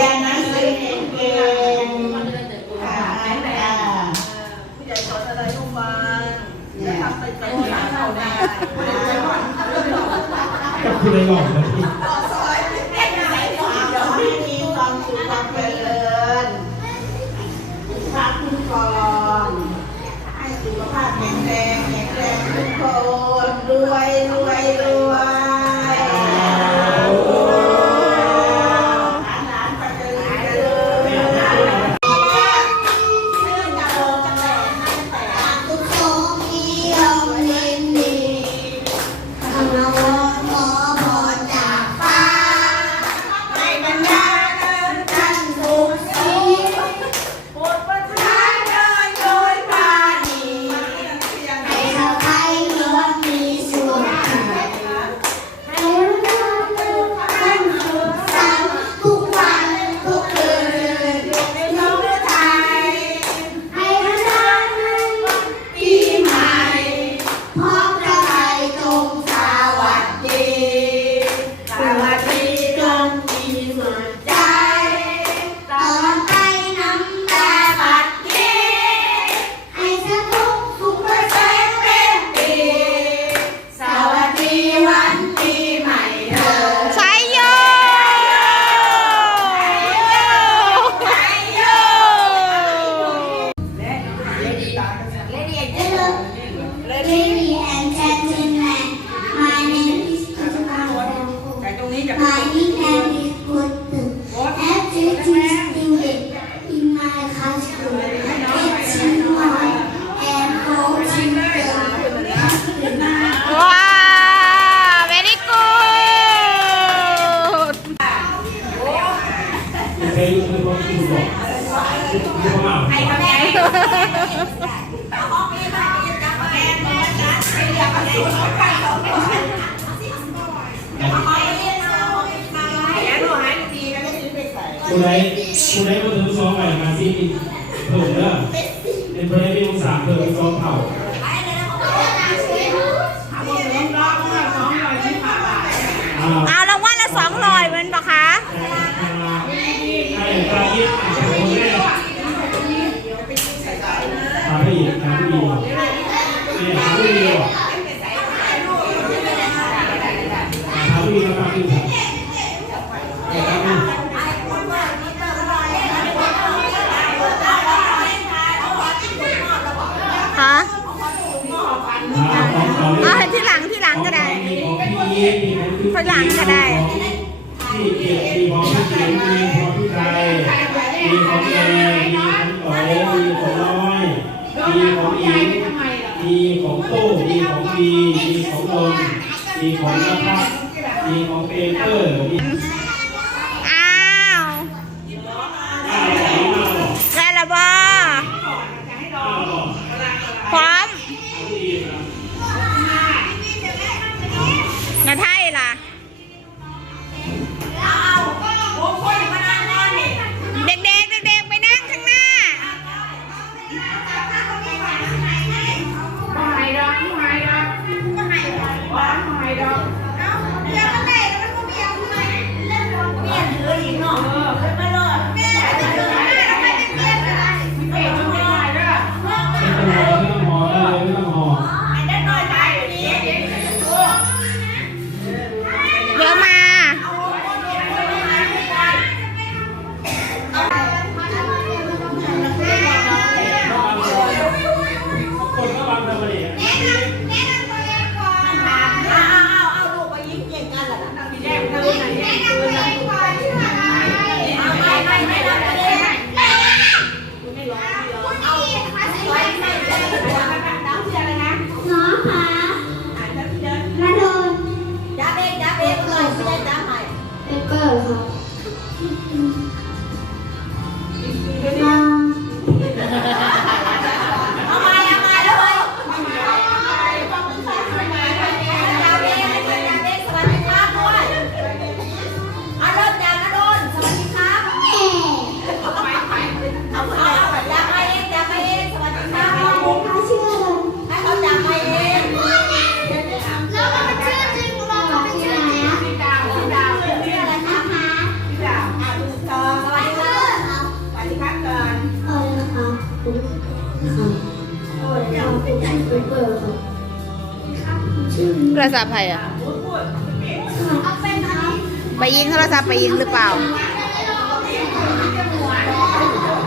ยาหนั้นซื้อเก่งเก่งอ่าอ่ผู้ใหญ่สอนอะไรลูกบ้างจะทำไปไปที่ร้านเราได้แม่ใจหวานกัคุณเลยหอกนต่อซอยแม่มีความผูกพัความเจริญพักคุณก่อนให้สุขภาพแข็งแรงแข็งแรงทุกคน não, não. คุณไอ้คุณไอ้คนที่ซ้อมไปมาสิเพิ่มเด้อเป็นเพลงที่องศาเพิ่มซ้อมเผ่าเอารางวัลละสองร้อย มีของโตดีของน้อยมีของอีมีของตู้มีของปีมีของลมมีของนภัสมีของเปเปอร์มีอ้าวได้แล้วบ่พร้อม โอ้ยยังเป็นใหญ่เบอร์เบอร์ชื่อโทรศัพท์ใครอะเอาเป็นอะไรไปยิงโทรศัพท์ไปยิงหรือเปล่าก่